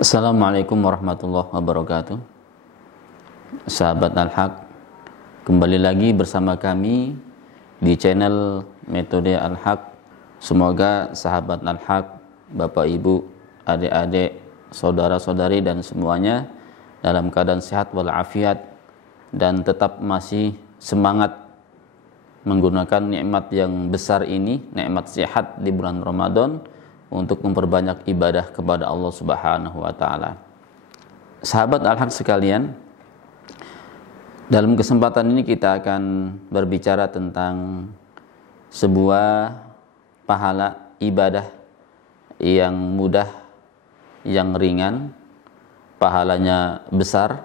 Assalamualaikum warahmatullahi wabarakatuh. Sahabat Al-Haq, kembali lagi bersama kami di channel Metode Al-Haq. Semoga sahabat Al-Haq, Bapak Ibu, adik-adik, saudara-saudari dan semuanya dalam keadaan sehat walafiat dan tetap masih semangat menggunakan nikmat yang besar ini, nikmat sehat di bulan Ramadan, untuk memperbanyak ibadah kepada Allah Subhanahu wa taala. Sahabat Al-Haq sekalian, dalam kesempatan ini kita akan berbicara tentang sebuah pahala ibadah yang mudah, yang ringan, pahalanya besar,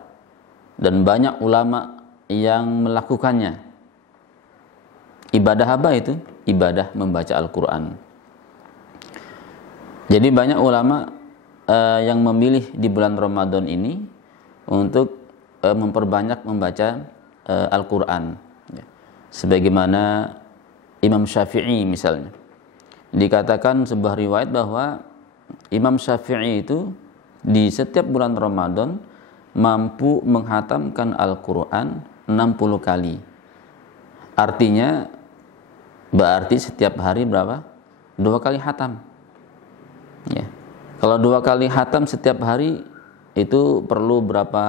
dan banyak ulama yang melakukannya. Ibadah apa itu? Ibadah membaca Al-Quran. Jadi banyak ulama yang memilih di bulan Ramadan ini untuk memperbanyak membaca Al-Quran. Sebagaimana Imam Syafi'i misalnya. Dikatakan sebuah riwayat bahwa Imam Syafi'i itu di setiap bulan Ramadan mampu menghatamkan Al-Quran 60 kali. Artinya berarti setiap hari berapa? 2 kali hatam. Ya. Kalau 2 kali hatam setiap hari itu perlu berapa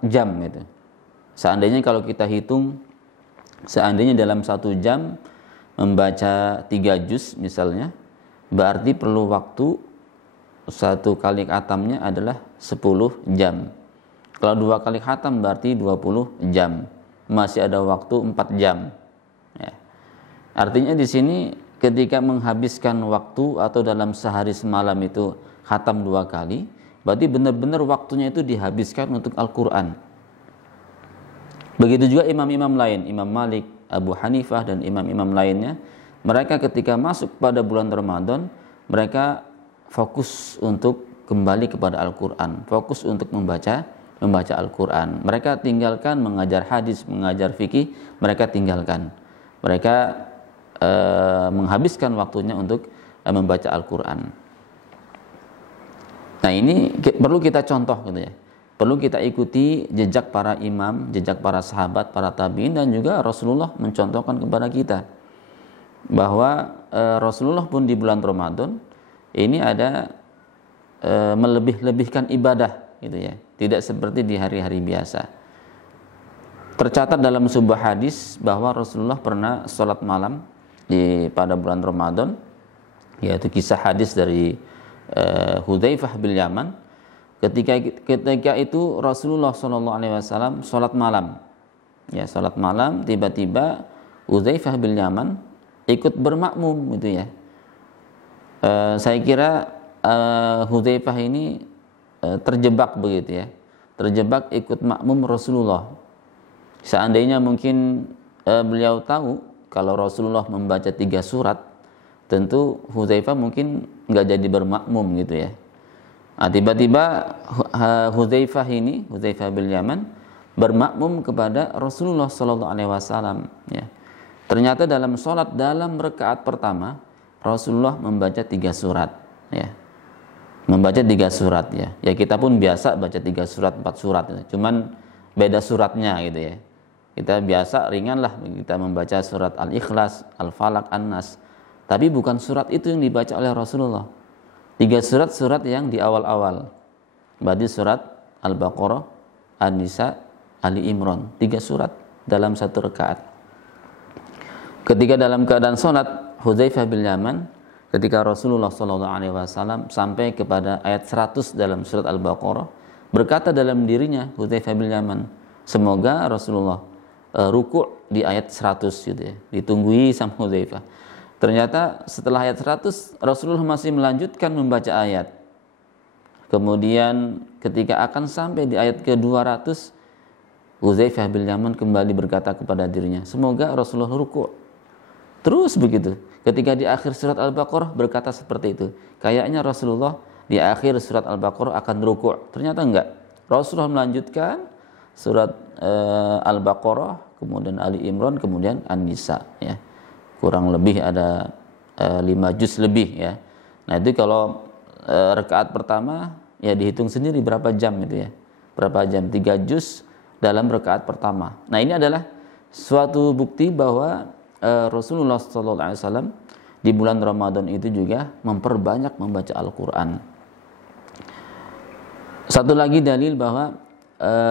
jam gitu. Seandainya kalau kita hitung, seandainya dalam 1 jam membaca 3 juz misalnya, berarti perlu waktu 1 kali hatamnya adalah 10 jam. Kalau 2 kali hatam berarti 20 jam. Masih ada waktu 4 jam. Ya. Artinya di sini ketika menghabiskan waktu atau dalam sehari semalam itu khatam 2 kali, berarti benar-benar waktunya itu dihabiskan untuk Al-Quran. Begitu juga imam-imam lain, Imam Malik, Abu Hanifah dan imam-imam lainnya, mereka ketika masuk pada bulan Ramadan, mereka fokus untuk kembali kepada Al-Quran, fokus untuk membaca Al-Quran. Mereka tinggalkan mengajar hadis, mengajar fikih, mereka tinggalkan. Mereka menghabiskan waktunya untuk membaca Al-Quran. Nah, ini perlu kita contoh gitu ya. Perlu kita ikuti jejak para imam, jejak para sahabat, para tabi'in, dan juga Rasulullah mencontohkan kepada kita bahwa Rasulullah pun di bulan Ramadan ini ada melebih-lebihkan ibadah gitu ya. Tidak seperti di hari-hari biasa. Tercatat dalam sebuah hadis bahwa Rasulullah pernah sholat malam pada bulan Ramadan, yaitu kisah hadis dari Hudzaifah bin Yaman. Ketika itu Rasulullah SAW sholat malam. Ya, sholat malam, tiba-tiba Hudzaifah bin Yaman ikut bermakmum gitu ya. Saya kira Hudzaifah ini terjebak begitu ya. Terjebak ikut makmum Rasulullah. Seandainya mungkin beliau tahu kalau Rasulullah membaca 3 surat, tentu Hudzaifah mungkin nggak jadi bermakmum gitu ya. Nah, tiba-tiba Hudzaifah bin Yaman bermakmum kepada Rasulullah SAW. Ya. Ternyata dalam sholat, dalam rakaat pertama, Rasulullah membaca 3 surat. Ya. Membaca 3 surat ya. Ya, kita pun biasa baca 3 surat, 4 surat. Ya. Cuman beda suratnya gitu ya. Kita biasa ringanlah kita membaca surat Al-Ikhlas, Al-Falaq, An-Nas. Tapi bukan surat itu yang dibaca oleh Rasulullah. 3 surat yang di awal-awal. Berarti surat Al-Baqarah, An-Nisa, Ali Imran. 3 surat dalam 1 rakaat. Ketika dalam keadaan sholat, Hudzaifah bin Yaman, ketika Rasulullah SAW sampai kepada ayat 100 dalam surat Al-Baqarah, berkata dalam dirinya Hudzaifah bin Yaman, semoga Rasulullah ruku' di ayat 100 gitu ya. Ditunggui sama Hudzaifah. Ternyata setelah ayat 100 Rasulullah masih melanjutkan membaca ayat. Kemudian ketika akan sampai di ayat ke-200, Hudzaifah bin Yaman kembali berkata kepada dirinya, semoga Rasulullah ruku'. Terus begitu. Ketika di akhir surat Al-Baqarah berkata seperti itu. Kayaknya Rasulullah di akhir surat Al-Baqarah akan ruku'. Ternyata enggak. Rasulullah melanjutkan surat Al-Baqarah, kemudian Ali Imran, kemudian An-Nisa ya. Kurang lebih ada 5 juz lebih ya. Nah, itu kalau rakaat pertama ya dihitung sendiri berapa jam itu ya. Berapa jam? 3 juz dalam rakaat pertama. Nah, ini adalah suatu bukti bahwa Rasulullah SAW di bulan Ramadan itu juga memperbanyak membaca Al-Quran. Satu lagi dalil bahwa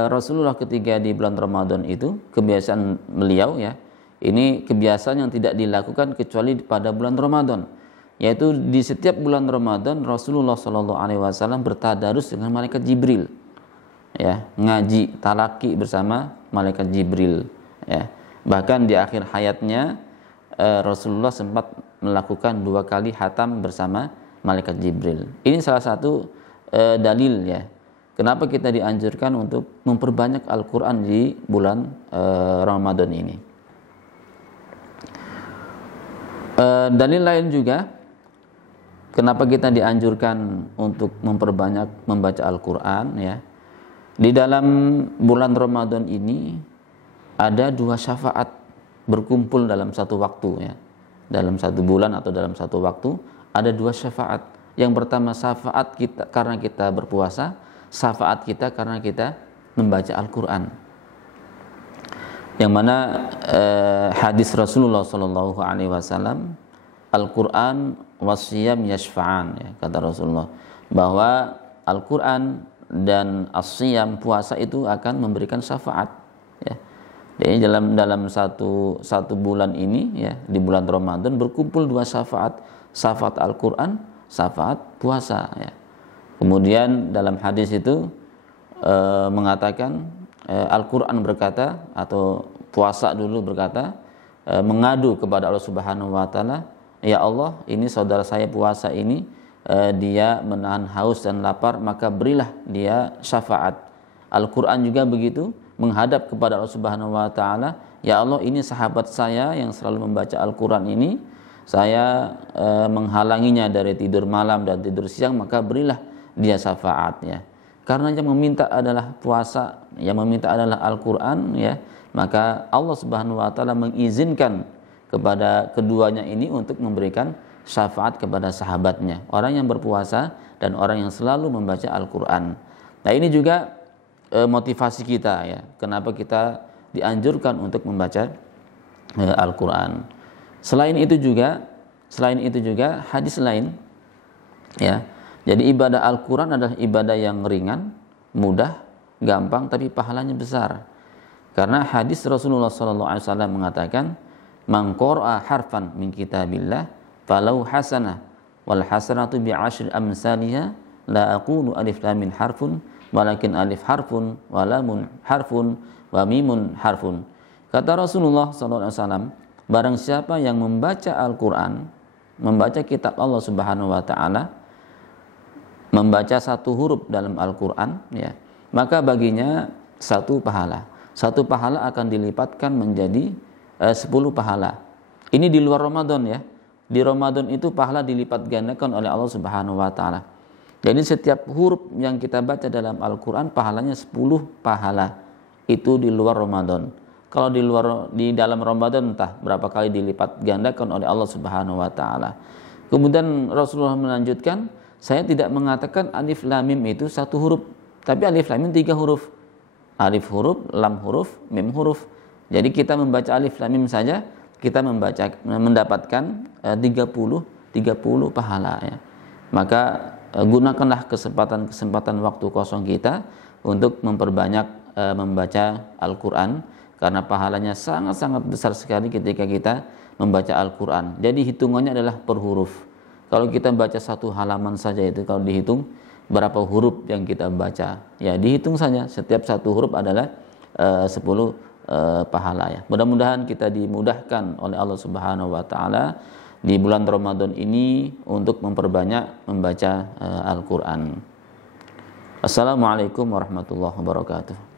Rasulullah ketika di bulan Ramadan itu kebiasaan beliau ya, ini kebiasaan yang tidak dilakukan kecuali pada bulan Ramadan, yaitu di setiap bulan Ramadan Rasulullah SAW bertadarus dengan malaikat Jibril, ya, ngaji talaki bersama malaikat Jibril, ya. Bahkan di akhir hayatnya Rasulullah sempat melakukan 2 kali khatam bersama malaikat Jibril. Ini salah satu dalil ya, kenapa kita dianjurkan untuk memperbanyak Al-Quran di bulan Ramadan ini. Dalil lain juga kenapa kita dianjurkan untuk memperbanyak membaca Al-Quran ya. Di dalam bulan Ramadan ini ada 2 syafaat berkumpul dalam satu waktu ya. Dalam satu bulan atau dalam satu waktu ada 2 syafaat. Yang pertama syafaat kita karena kita berpuasa, syafaat kita karena kita membaca Al-Quran. Yang mana hadis Rasulullah SAW, Al-Quran wasiyam yashfa'an ya, kata Rasulullah, bahwa Al-Quran dan as-siyam puasa itu akan memberikan syafaat ya. Jadi dalam satu bulan ini ya, di bulan Ramadan berkumpul 2 syafaat, syafaat Al-Quran, syafaat puasa ya. Kemudian dalam hadis itu mengatakan Al-Quran berkata, atau puasa dulu berkata, mengadu kepada Allah Subhanahu wa taala, ya Allah, ini saudara saya puasa ini dia menahan haus dan lapar, maka berilah dia syafaat. Al-Quran juga begitu, menghadap kepada Allah Subhanahu wa taala, ya Allah, ini sahabat saya yang selalu membaca Al-Quran ini, saya menghalanginya dari tidur malam dan tidur siang, maka berilah dia syafaat ya. Karena yang meminta adalah puasa, yang meminta adalah Al-Quran ya, maka Allah Subhanahu wa taala mengizinkan kepada keduanya ini untuk memberikan syafaat kepada sahabatnya, orang yang berpuasa dan orang yang selalu membaca Al-Quran. Nah, ini juga motivasi kita ya, kenapa kita dianjurkan untuk membaca Al-Quran. Selain itu juga hadis lain ya. Jadi ibadah Al-Quran adalah ibadah yang ringan, mudah, gampang, tapi pahalanya besar. Karena hadis Rasulullah SAW mengatakan, man qara'a harfan min kitabillah falau hasanah wal hasanatu bi'ashri amsalha la aqulu alif lam mim harfun walakin alif harfun wa lamun harfun wa mimun harfun. Kata Rasulullah SAW, barang siapa yang membaca Al-Quran, membaca kitab Allah Subhanahu wa taala, membaca 1 huruf dalam Al-Quran ya, maka baginya 1 pahala. 1 pahala akan dilipatkan menjadi 10 pahala. Ini di luar Ramadan ya. Di Ramadan itu pahala dilipat gandakan oleh Allah Subhanahu wa taala. Jadi setiap huruf yang kita baca dalam Al-Quran pahalanya 10 pahala. Itu di luar Ramadan. Kalau di dalam Ramadan entah berapa kali dilipat gandakan oleh Allah Subhanahu wa taala. Kemudian Rasulullah melanjutkan, saya tidak mengatakan alif lam mim itu 1 huruf, tapi alif lam mim 3 huruf. Alif huruf, lam huruf, mim huruf. Jadi kita membaca alif lam mim saja kita mendapatkan 30 pahala ya. Maka gunakanlah kesempatan waktu kosong kita untuk memperbanyak membaca Al-Quran, karena pahalanya sangat-sangat besar sekali ketika kita membaca Al-Quran. Jadi hitungannya adalah per huruf. Kalau kita baca 1 halaman saja itu, kalau dihitung berapa huruf yang kita baca, ya dihitung saja setiap 1 huruf adalah 10 pahala ya. Mudah-mudahan kita dimudahkan oleh Allah Subhanahu wa taala di bulan Ramadan ini untuk memperbanyak membaca Al-Quran. Assalamualaikum warahmatullahi wabarakatuh.